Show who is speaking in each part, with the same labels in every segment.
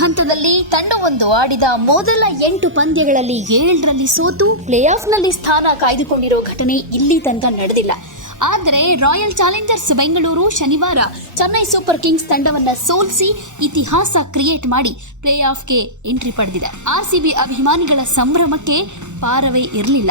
Speaker 1: ಹಂತದಲ್ಲಿ ತಂಡವೊಂದು ಆಡಿದ ಮೊದಲ ಎಂಟು ಪಂದ್ಯಗಳಲ್ಲಿ ಏಳರಲ್ಲಿ ಸೋತು ಪ್ಲೇ ಆಫ್ನಲ್ಲಿ ಸ್ಥಾನ ಕಾಯ್ದುಕೊಂಡಿರೋ ಘಟನೆ ಇಲ್ಲಿ ತನಕ ನಡೆದಿಲ್ಲ. ಆದರೆ ರಾಯಲ್ ಚಾಲೆಂಜರ್ಸ್ ಬೆಂಗಳೂರು ಶನಿವಾರ ಚೆನ್ನೈ ಸೂಪರ್ ಕಿಂಗ್ಸ್ ತಂಡವನ್ನ ಸೋಲಿಸಿ ಇತಿಹಾಸ ಕ್ರಿಯೇಟ್ ಮಾಡಿ ಪ್ಲೇ ಆಫ್ಗೆ ಎಂಟ್ರಿ ಪಡೆದಿದೆ. ಆರ್ಸಿಬಿ ಅಭಿಮಾನಿಗಳ ಸಂಭ್ರಮಕ್ಕೆ ಪಾರವೇ ಇರಲಿಲ್ಲ.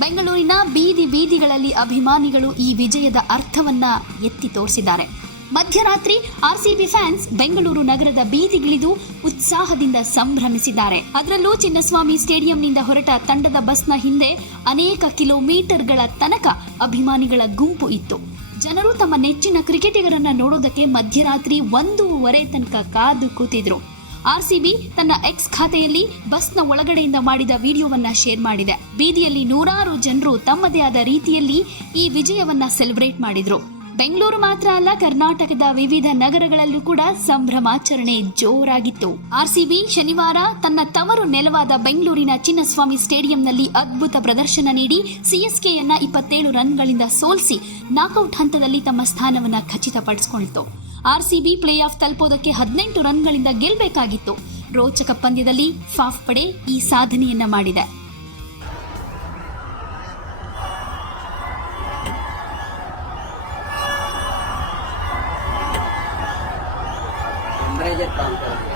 Speaker 1: ಬೆಂಗಳೂರಿನ ಬೀದಿ ಬೀದಿಗಳಲ್ಲಿ ಅಭಿಮಾನಿಗಳು ಈ ವಿಜಯದ ಅರ್ಥವನ್ನ ಎತ್ತಿ ತೋರಿಸಿದ್ದಾರೆ. ಮಧ್ಯರಾತ್ರಿ ಆರ್ಸಿಬಿ ಫ್ಯಾನ್ಸ್ ಬೆಂಗಳೂರು ನಗರದ ಬೀದಿಗಿಳಿದು ಉತ್ಸಾಹದಿಂದ ಸಂಭ್ರಮಿಸಿದ್ದಾರೆ. ಅದರಲ್ಲೂ ಚಿನ್ನಸ್ವಾಮಿ ಸ್ಟೇಡಿಯಂನಿಂದ ಹೊರಟ ತಂಡದ ಬಸ್ನ ಹಿಂದೆ ಅನೇಕ ಕಿಲೋಮೀಟರ್ಗಳ ತನಕ ಅಭಿಮಾನಿಗಳ ಗುಂಪು ಇತ್ತು. ಜನರು ತಮ್ಮ ನೆಚ್ಚಿನ ಕ್ರಿಕೆಟಿಗರನ್ನ ನೋಡೋದಕ್ಕೆ ಮಧ್ಯರಾತ್ರಿ ಒಂದೂವರೆ ತನಕ ಕಾದು ಕೂತಿದ್ರು. ಆರ್ಸಿಬಿ ತನ್ನ ಎಕ್ಸ್ ಖಾತೆಯಲ್ಲಿ ಬಸ್ನ ಒಳಗಡೆಯಿಂದ ಮಾಡಿದ ವಿಡಿಯೋವನ್ನ ಶೇರ್ ಮಾಡಿದೆ. ಬೀದಿಯಲ್ಲಿ ನೂರಾರು ಜನರು ತಮ್ಮದೇ ಆದ ರೀತಿಯಲ್ಲಿ ಈ ವಿಜಯವನ್ನ ಸೆಲೆಬ್ರೇಟ್ ಮಾಡಿದ್ರು. ಬೆಂಗಳೂರು ಮಾತ್ರ ಅಲ್ಲ, ಕರ್ನಾಟಕದ ವಿವಿಧ ನಗರಗಳಲ್ಲೂ ಕೂಡ ಸಂಭ್ರಮಾಚರಣೆ ಜೋರಾಗಿತ್ತು. ಆರ್ಸಿಬಿ ಶನಿವಾರ ತನ್ನ ತವರು ನೆಲವಾದ ಬೆಂಗಳೂರಿನ ಚಿನ್ನಸ್ವಾಮಿ ಸ್ಟೇಡಿಯಂನಲ್ಲಿ ಅದ್ಭುತ ಪ್ರದರ್ಶನ ನೀಡಿ ಸಿಎಸ್ಕೆಯನ್ನ ಇಪ್ಪತ್ತೇಳು ರನ್ಗಳಿಂದ ಸೋಲಿಸಿ ನಾಕೌಟ್ ಹಂತದಲ್ಲಿ ತಮ್ಮ ಸ್ಥಾನವನ್ನ ಖಚಿತಪಡಿಸಿಕೊಂಡಿತು ಆರ್ಸಿಬಿ ಪ್ಲೇ ಆಫ್ ತಲುಪೋದಕ್ಕೆ ಹದಿನೆಂಟು ರನ್ಗಳಿಂದ ಗೆಲ್ಲಬೇಕಾಗಿತ್ತು ರೋಚಕ ಪಂದ್ಯದಲ್ಲಿ ಫಾಫ್ ಪಡೆ ಈ ಸಾಧನೆಯನ್ನ ಮಾಡಿದೆ.
Speaker 2: কাম করে